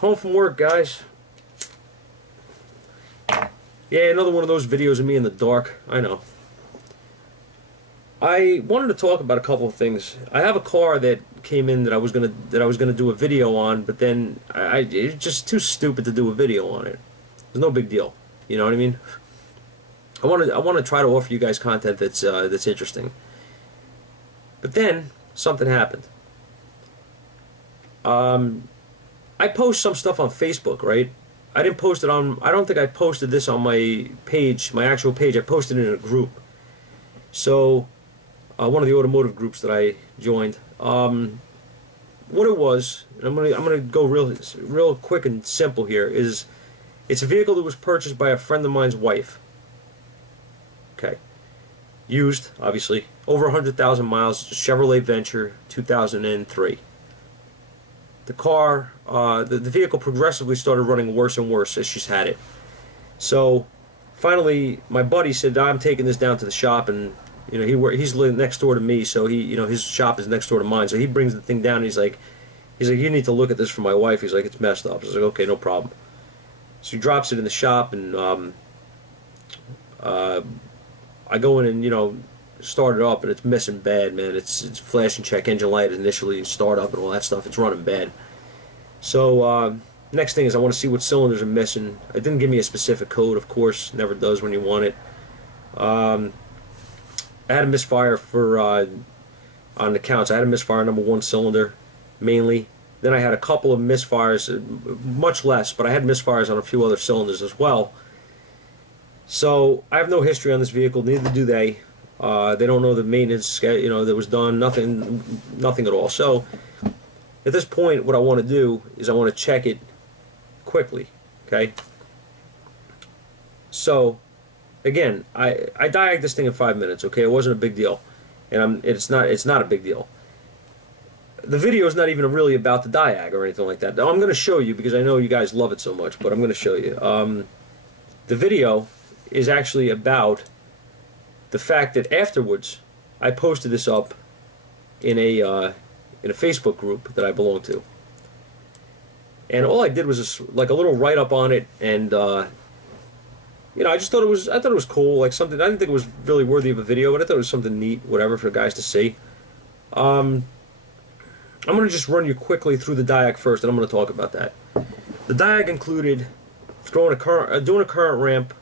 Home from work, guys. Yeah, another one of those videos of me in the dark. I know. I wanted to talk about a couple of things. I have a car that came in that I was gonna do a video on, but then it's just too stupid to do a video on it. There's no big deal. You know what I mean? I want to try to offer you guys content that's interesting. But then something happened. I post some stuff on Facebook, right? I didn't post it on. I don't think I posted this on my page, my actual page. I posted it in a group. So, one of the automotive groups that I joined. What it was, and I'm gonna go real quick and simple here. Is it's a vehicle that was purchased by a friend of mine's wife. Okay, used, obviously, over 100,000 miles. Chevrolet Venture, 2003. The car, the vehicle progressively started running worse and worse as she's had it. So finally, my buddy said, "I'm taking this down to the shop," and you know he's next door to me, so his shop is next door to mine. So he brings the thing down, and he's like, "You need to look at this for my wife." He's like, "It's messed up." I was like, "Okay, no problem." So he drops it in the shop, and I go in and start it up, and it's missing bad, man. It's flash and check engine light initially, start up and all that stuff. It's running bad. So next thing is I want to see what cylinders are missing. It didn't give me a specific code, of course. Never does when you want it. I had a misfire for on the counts. I had a misfire on number 1 cylinder mainly. Then I had a couple of misfires, much less, but I had misfires on a few other cylinders as well. So I have no history on this vehicle. Neither do they. They don't know the maintenance, that was done. Nothing at all. So at this point, what I want to do is I want to check it quickly. Okay. So again, I diaged this thing in 5 minutes. Okay, it wasn't a big deal, and it's not a big deal. The video is not even really about the diag or anything like that. Now, I'm going to show you because I know you guys love it so much, but I'm going to show you. The video is actually about the fact that afterwards I posted this up in a Facebook group that I belong to, and all I did was just like a little write up on it, and I just thought it was cool, like something. I didn't think it was really worthy of a video, but I thought it was something neat, whatever, for guys to see. I'm going to just run you quickly through the diag first, and I'm going to talk about that. The diag included doing a current ramp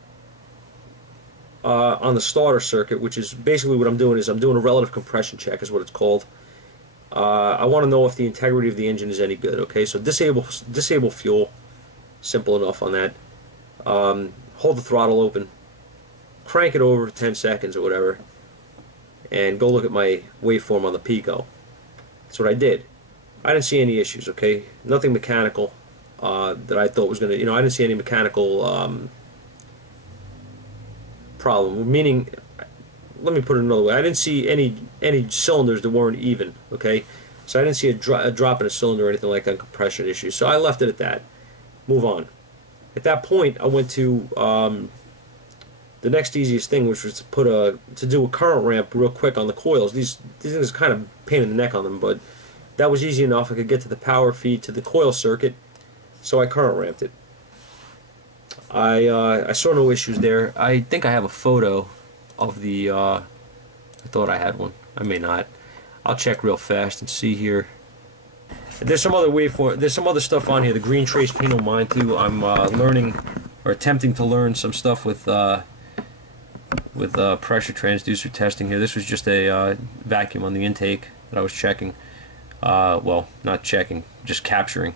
on the starter circuit, which is basically what I'm doing. Is I'm doing a relative compression check, is what it's called. I want to know if the integrity of the engine is any good. Okay, so disable fuel, simple enough on that. Hold the throttle open, crank it over 10 seconds or whatever, and go look at my waveform on the Pico. That's what I did. I didn't see any issues. Okay, nothing mechanical that I thought was going to. I didn't see any mechanical problem. Meaning, let me put it another way. I didn't see any cylinders that weren't even. Okay, so I didn't see a drop in a cylinder or anything like that, compression issues. So I left it at that. Move on. At that point, I went to the next easiest thing, which was to do a current ramp real quick on the coils. These things are kind of pain in the neck on them, but that was easy enough. I could get to the power feed to the coil circuit, so I current ramped it. I saw no issues there. I think I have a photo of the. I thought I had one. I may not. I'll check real fast and see here. There's some other waveform. There's some other stuff on here. The green trace penal mine too. I'm learning or attempting to learn some stuff with pressure transducer testing here. This was just a vacuum on the intake that I was checking. Well, not checking, just capturing.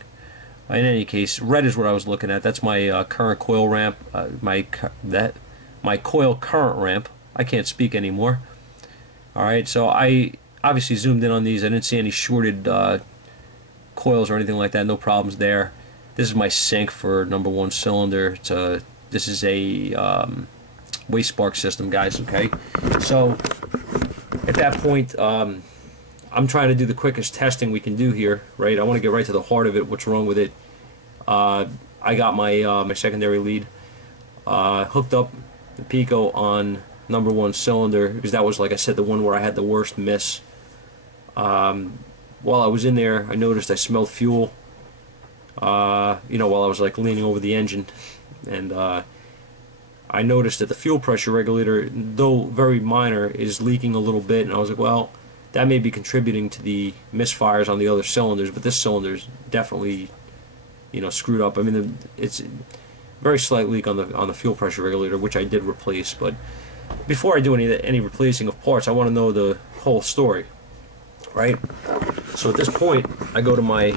In any case, red is what I was looking at. That's my current coil ramp. My coil current ramp. I can't speak anymore. All right, so I obviously zoomed in on these. I didn't see any shorted coils or anything like that. No problems there. This is my sync for number 1 cylinder. This is a waste spark system, guys. Okay, so at that point, I'm trying to do the quickest testing we can do here, right? I want to get right to the heart of it. What's wrong with it? I got my my secondary lead hooked up the Pico on number 1 cylinder, because that was, like I said, the one where I had the worst miss. While I was in there, I noticed I smelled fuel. you know, while I was like leaning over the engine, and I noticed that the fuel pressure regulator, though very minor, is leaking a little bit, and I was like, well, that may be contributing to the misfires on the other cylinders, but this cylinder's definitely, you know, screwed up. I mean, it's very slight leak on the fuel pressure regulator, which I did replace. But before I do any replacing of parts, I want to know the whole story, right? So at this point, I go to my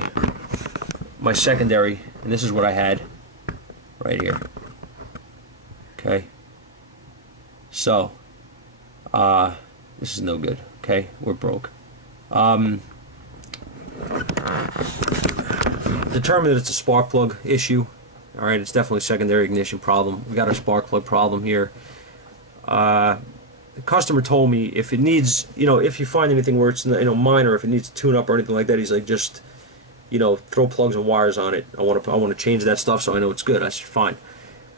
secondary, and this is what I had right here. Okay. So, this is no good. Okay, we're broke. Determined that it's a spark plug issue. All right, it's definitely a secondary ignition problem. We got a spark plug problem here. The customer told me if it needs, you know, if you find anything where it's, you know, minor, if it needs to tune up or anything like that, he's like, just, you know, throw plugs and wires on it. I want to change that stuff so I know it's good. I said, fine.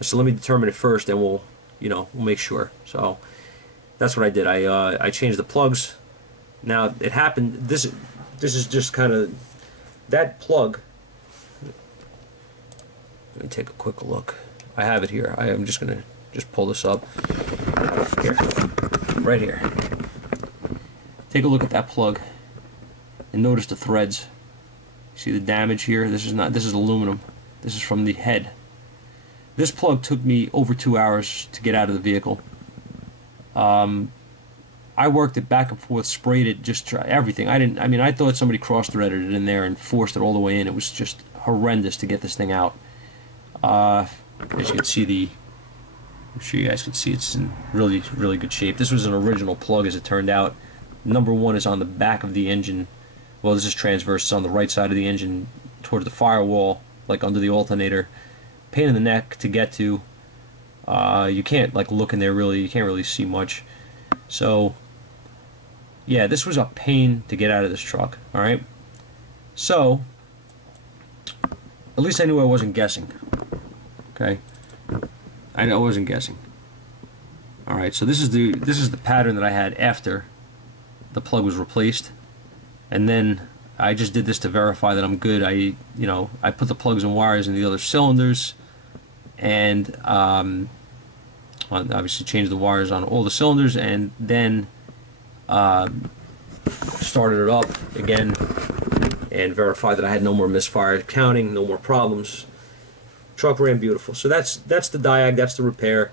I said, let me determine it first, and we'll make sure. So that's what I did. I changed the plugs. Now it happened. This is just kind of that plug. Let me take a quick look. I have it here. I am just gonna pull this up here, right here. Take a look at that plug and notice the threads. See the damage here? This is aluminum. This is from the head. This plug took me over 2 hours to get out of the vehicle. I worked it back and forth, sprayed it, just everything. I thought somebody cross-threaded it in there and forced it all the way in. It was just horrendous to get this thing out. As you can see, I'm sure you guys can see it's in really, really good shape. This was an original plug, as it turned out. Number one is on the back of the engine. Well, this is transverse. It's on the right side of the engine towards the firewall, like under the alternator. Pain in the neck to get to. You can't like look in there really. You can't really see much. So yeah, this was a pain to get out of this truck. All right. So at least I knew I wasn't guessing. Okay. I wasn't guessing. All right. So this is the pattern that I had after the plug was replaced, and then I just did this to verify that I'm good. I put the plugs and wires in the other cylinders, and obviously changed the wires on all the cylinders, and then started it up again and verified that I had no more misfire counting, no more problems. Truck ran beautiful. So that's the diag, that's the repair.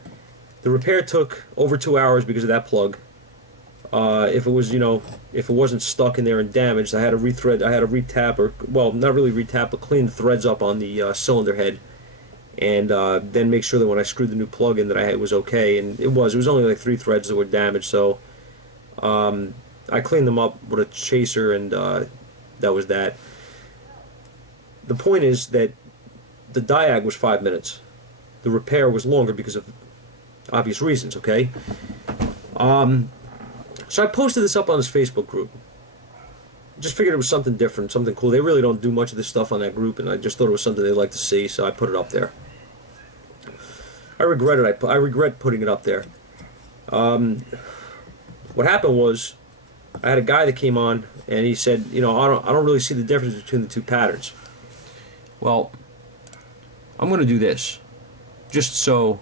The repair took over 2 hours because of that plug. If it wasn't stuck in there and damaged, I had to rethread, I had to retap, or well, not really retap, but clean the threads up on the cylinder head, and then make sure that when I screwed the new plug in that it was okay. And it was only like 3 threads that were damaged, so I cleaned them up with a chaser, and that was that. The point is that the diag was 5 minutes. The repair was longer because of obvious reasons, okay? So I posted this up on this Facebook group. Just figured it was something different, something cool. They really don't do much of this stuff on that group, and I just thought it was something they'd like to see, so I put it up there. I regret it. I regret putting it up there. What happened was, I had a guy that came on, and he said, I don't really see the difference between the two patterns. Well, I'm going to do this, just so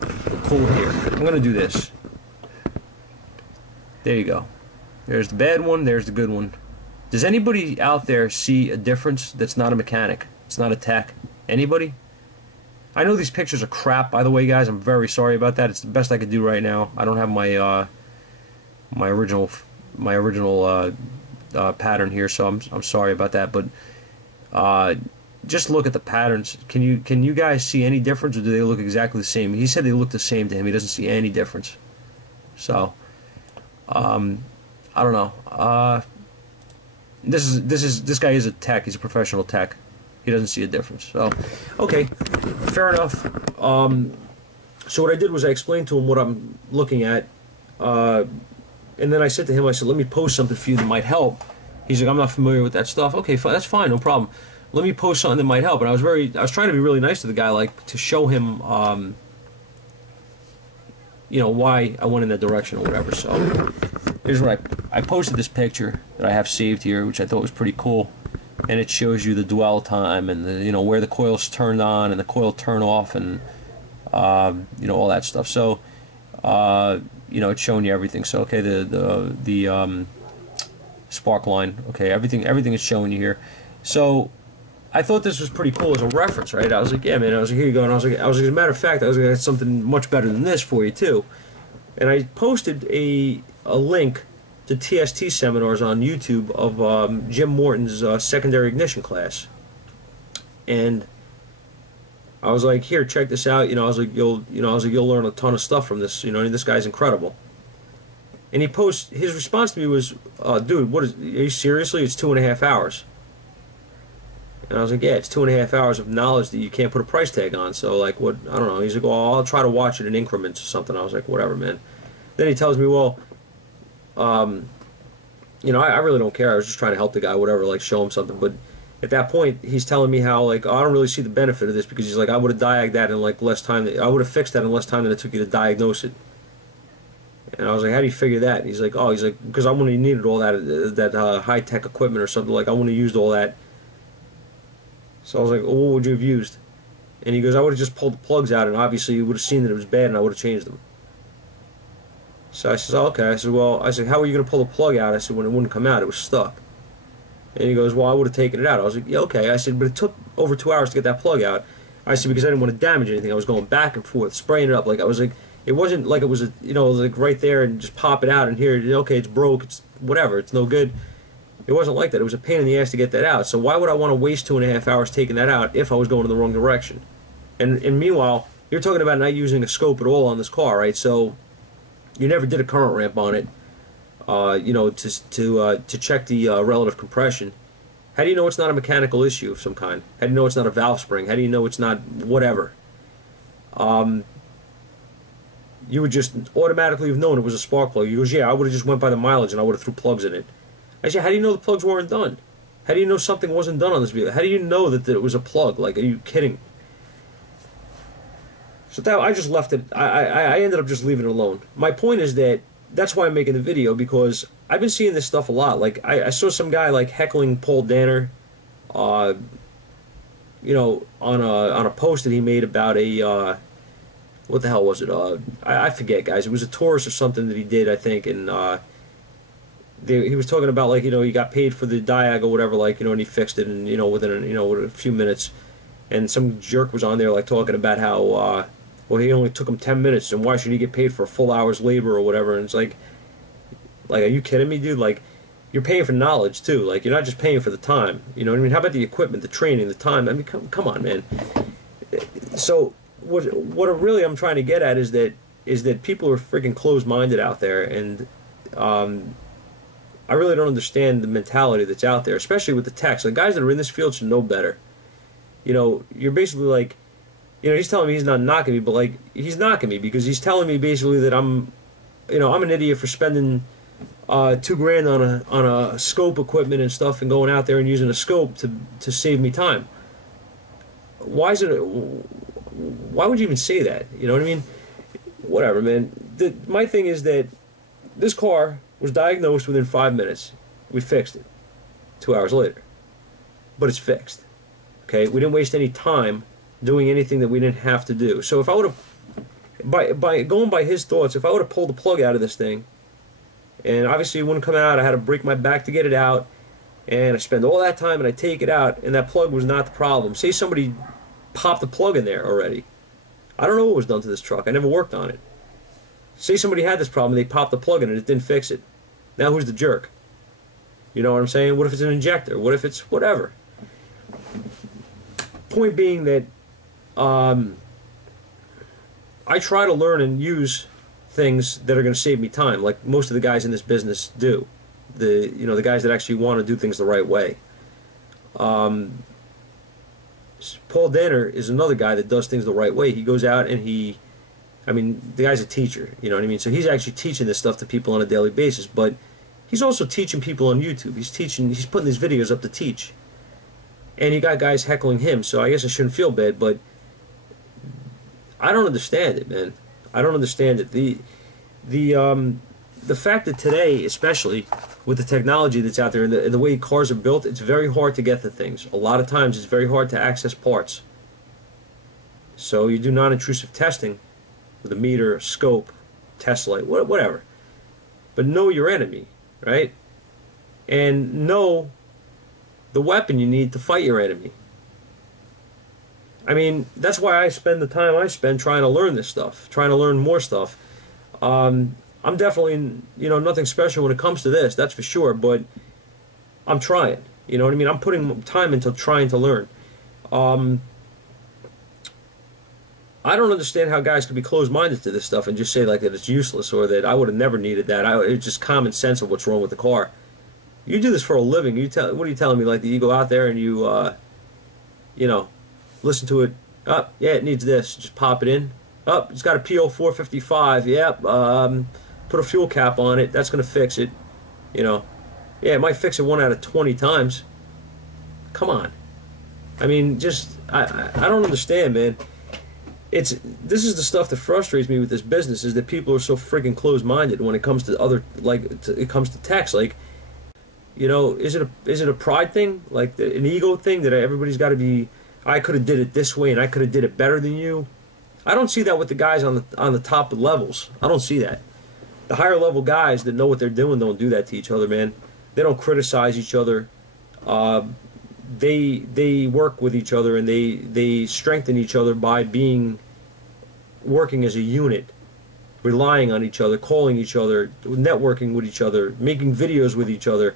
we're cool here. I'm going to do this. There you go. There's the bad one, there's the good one. Does anybody out there see a difference that's not a mechanic? It's not a tech? Anybody? I know these pictures are crap, by the way, guys. I'm very sorry about that. It's the best I could do right now. I don't have my my original pattern here, so I'm sorry about that. But just look at the patterns. Can you guys see any difference, or do they look exactly the same? He said they look the same to him. He doesn't see any difference. So I don't know. This guy is a tech. He's a professional tech. He doesn't see a difference. So, okay, fair enough. So what I did was I explained to him what I'm looking at, and then I said to him, I said, let me post something for you that might help. He's like, I'm not familiar with that stuff. Okay, fine, that's fine, no problem. Let me post something that might help. And I was trying to be really nice to the guy, like to show him, why I went in that direction or whatever. So here's what I posted this picture that I have saved here, which I thought was pretty cool. and it shows you the dwell time and the, where the coil's turned on and the coil turn off, and all that stuff. So it's showing you everything. So okay, the spark line, okay, everything is showing you here. So I thought this was pretty cool as a reference, right? I was like, yeah, man. I was like, here you go. And I was like, as a matter of fact, I was like, I had something much better than this for you too. And I posted a link to TST seminars on YouTube of Jim Morton's secondary ignition class. And I was like, here, check this out. I was like, you'll learn a ton of stuff from this. This guy's incredible. And his response to me was, dude, are you seriously? It's 2.5 hours. And I was like, yeah, it's 2.5 hours of knowledge that you can't put a price tag on. So, like, what? I don't know. He's like, well, I'll try to watch it in increments or something. I was like, whatever, man. Then he tells me, well, I really don't care. I was just trying to help the guy, whatever, like, show him something. But at that point, he's telling me how, like, I don't really see the benefit of this, because he's like, I would have diagged that in, like, less time. I would have fixed that in less time than it took you to diagnose it. And I was like, how do you figure that? And he's like, because I wouldn't have needed all that high-tech equipment or something. Like, I wouldn't have used all that. So I was like, well, what would you have used? And he goes, I would have just pulled the plugs out, and obviously you would have seen that it was bad, and I would have changed them. So I said, oh, okay. I said, how are you going to pull the plug out? I said, when it wouldn't come out, it was stuck. And he goes, well, I would have taken it out. I was like, yeah, okay. I said, but it took over 2 hours to get that plug out. I said, because I didn't want to damage anything. I was going back and forth, spraying it up. Like, I was like, it wasn't like it was, like right there and just pop it out and here, okay, it's broke, it's whatever, it's no good. It wasn't like that. It was a pain in the ass to get that out. So why would I want to waste 2.5 hours taking that out if I was going in the wrong direction? And meanwhile, you're talking about not using a scope at all on this car, right? So you never did a current ramp on it, to check the relative compression. How do you know it's not a mechanical issue of some kind? How do you know it's not a valve spring? How do you know it's not whatever? You would just automatically have known it was a spark plug. He goes, yeah, I would have just went by the mileage and I would have threw plugs in it. I said, how do you know the plugs weren't done? How do you know something wasn't done on this vehicle? How do you know that it was a plug? Like, are you kidding? So that, I just left it. I ended up just leaving it alone. My point is that that's why I'm making the video, because I've been seeing this stuff a lot. Like, I saw some guy, like, heckling Paul Danner, on a post that he made about a, what the hell was it? I forget, guys. It was a Taurus or something that he did, I think, and he was talking about, like, he got paid for the diag or whatever, like, and he fixed it, and within a few minutes, and some jerk was on there, like, talking about how well, he only took him 10 minutes, and why should he get paid for a full hour's labor or whatever? And it's like, are you kidding me, dude? Like, you're paying for knowledge too. Like, you're not just paying for the time. You know what I mean? How about the equipment, the training, the time? I mean, come on, man. So what really I'm trying to get at is that people are freaking closed-minded out there, and I really don't understand the mentality that's out there, especially with the techs. Like, guys that are in this field should know better. You're basically like, he's telling me he's not knocking me, but, like, he's knocking me because he's telling me basically that I'm an idiot for spending $2,000 on a scope equipment and stuff, and going out there and using a scope to save me time. Why would you even say that? You know what I mean? Whatever, man. My thing is that this car was diagnosed within 5 minutes. We fixed it 2 hours later, but it's fixed. Okay, we didn't waste any time doing anything that we didn't have to do. So if I would have, by going by his thoughts, if I would have pulled the plug out of this thing, and obviously it wouldn't come out, I had to break my back to get it out, and I spend all that time and I take it out, and that plug was not the problem. Say somebody popped the plug in there already. I don't know what was done to this truck. I never worked on it. Say somebody had this problem, they popped the plug in and it didn't fix it. Now who's the jerk? You know what I'm saying? What if it's an injector? What if it's whatever? Point being that I try to learn and use things that are going to save me time, like most of the guys in this business do. The guys that actually want to do things the right way. Paul Danner is another guy that does things the right way. He goes out and the guy's a teacher, you know what I mean? So he's actually teaching this stuff to people on a daily basis, but he's also teaching people on YouTube. He's putting these videos up to teach. And you got guys heckling him, so I guess I shouldn't feel bad, but I don't understand it, man. I don't understand it. the fact that today, especially with the technology that's out there and the way cars are built, it's very hard to get the things. A lot of times it's very hard to access parts. So you do non-intrusive testing with a meter, scope, test light, whatever. But know your enemy, right? And know the weapon you need to fight your enemy. I mean, that's why I spend the time I spend trying to learn this stuff, trying to learn more stuff. I'm definitely, nothing special when it comes to this, that's for sure, but I'm trying. You know what I mean? I'm putting time into trying to learn. I don't understand how guys could be closed-minded to this stuff and just say like that it's useless or that I would have never needed that. It's just common sense of what's wrong with the car. You do this for a living. What are you telling me? Like that you go out there and you, listen to it. Oh, yeah, it needs this. Just pop it in. Oh, it's got a PO 455. Yep. Put a fuel cap on it. That's gonna fix it. Yeah, it might fix it 1 out of 20 times. Come on. I mean, I don't understand, man. This is the stuff that frustrates me with this business, is that people are so freaking closed-minded when it comes to it comes to text. Like, is it a pride thing, like an ego thing that everybody's got to be? I could have did it this way, and I could have did it better than you. I don't see that with the guys on the top levels. I don't see that. The higher level guys that know what they're doing don't do that to each other, man. They don't criticize each other. They work with each other, and they strengthen each other by working as a unit, relying on each other, calling each other, networking with each other, making videos with each other.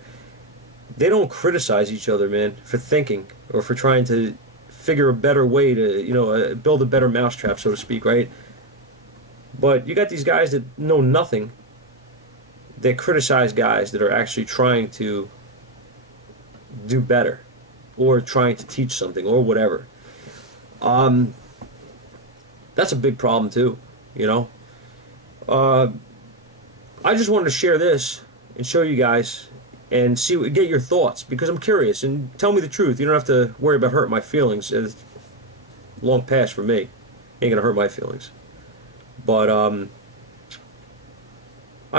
They don't criticize each other, man, for thinking or for trying to figure a better way to, build a better mousetrap, so to speak, right? But you got these guys that know nothing. They criticize guys that are actually trying to do better or trying to teach something or whatever. That's a big problem too, I just wanted to share this and show you guys and get your thoughts, because I'm curious, and tell me the truth. You don't have to worry about hurting my feelings. It's long past for me. Ain't gonna hurt my feelings. But I'm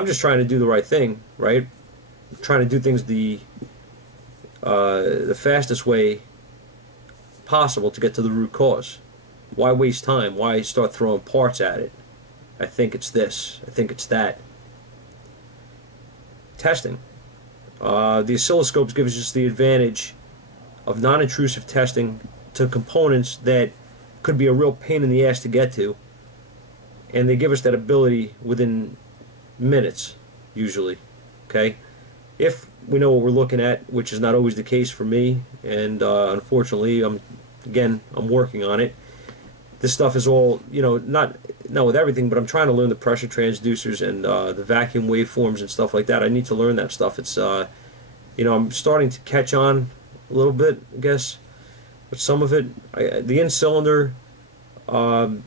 just trying to do the right thing, right? I'm trying to do things the fastest way possible to get to the root cause. Why waste time? Why start throwing parts at it? I think it's this. I think it's that. Testing. The oscilloscopes give us the advantage of non-intrusive testing to components that could be a real pain in the ass to get to, and they give us that ability within minutes, usually. Okay? If we know what we're looking at, which is not always the case for me, and unfortunately, I'm working on it. This stuff is all, not with everything, but I'm trying to learn the pressure transducers and the vacuum waveforms and stuff like that. I need to learn that stuff. It's, I'm starting to catch on a little bit, I guess, with some of it. The in-cylinder, I'm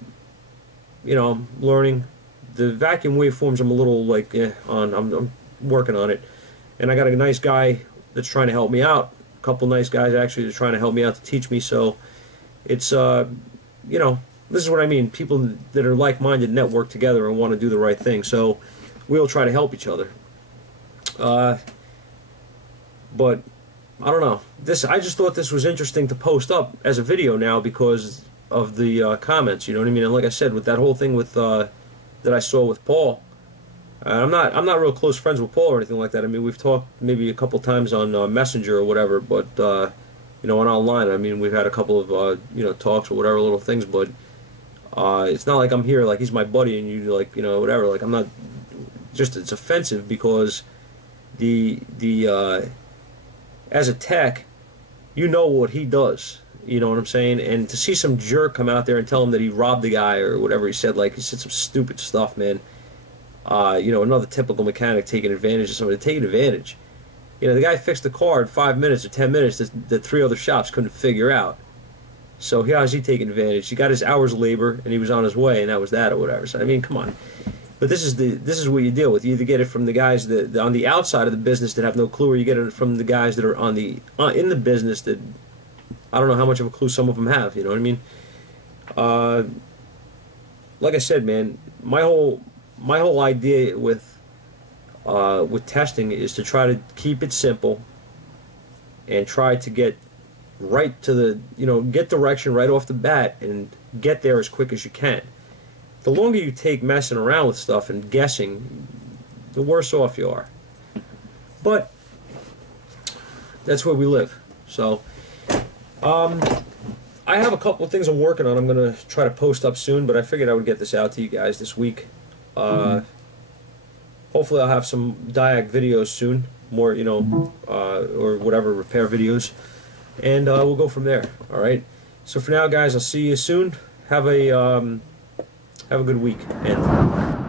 learning. The vacuum waveforms, I'm a little I'm working on it. And I got a nice guy that's trying to help me out. A couple nice guys, actually, that are trying to help me out to teach me. So it's, this is what I mean. People that are like-minded network together and want to do the right thing. So we'll try to help each other. But I don't know. I just thought this was interesting to post up as a video now because of the comments. You know what I mean? And like I said, with that whole thing with that I saw with Paul, I'm not real close friends with Paul or anything like that. I mean, we've talked maybe a couple times on Messenger or whatever, but on online. I mean, we've had a couple of talks or whatever little things, but it's not like I'm here like he's my buddy and you whatever. Like I'm not. Just it's offensive because as a tech, you know what he does. You know what I'm saying? And to see some jerk come out there and tell him that he robbed the guy or whatever he said some stupid stuff, man. Another typical mechanic taking advantage of somebody. Taking advantage. The guy fixed the car in 5 minutes or 10 minutes that 3 other shops couldn't figure out. So how's he taking advantage? He got his hours of labor and he was on his way, and that was that or whatever. So I mean, come on. But this is what you deal with. You either get it from the guys that on the outside of the business that have no clue, or you get it from the guys that are in the business that I don't know how much of a clue some of them have. You know what I mean? Like I said, man, my whole idea with with testing is to try to keep it simple and try to get right to the, get direction right off the bat and get there as quick as you can. The longer you take messing around with stuff and guessing, the worse off you are. But that's where we live. So I have a couple of things I'm working on. I'm going to try to post up soon, but I figured I would get this out to you guys this week. Hopefully I'll have some diag videos soon, more, or whatever, repair videos, and we'll go from there. All right. So for now, guys, I'll see you soon. Have a good week. And